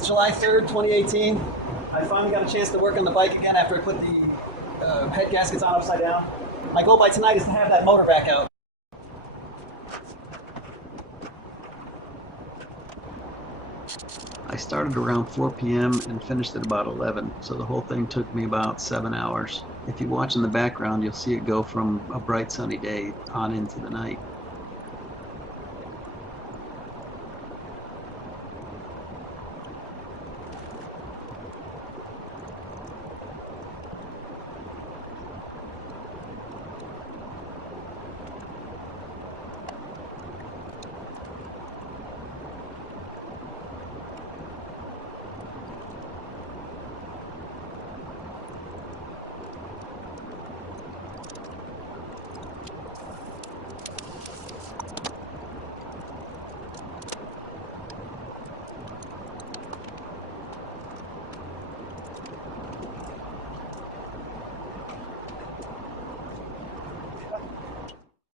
It's July 3rd, 2018. I finally got a chance to work on the bike again after I put the head gaskets on upside down. My goal by tonight is to have that motor back out. I started around 4 p.m. and finished at about 11, so the whole thing took me about 7 hours. If you watch in the background, you'll see it go from a bright sunny day on into the night.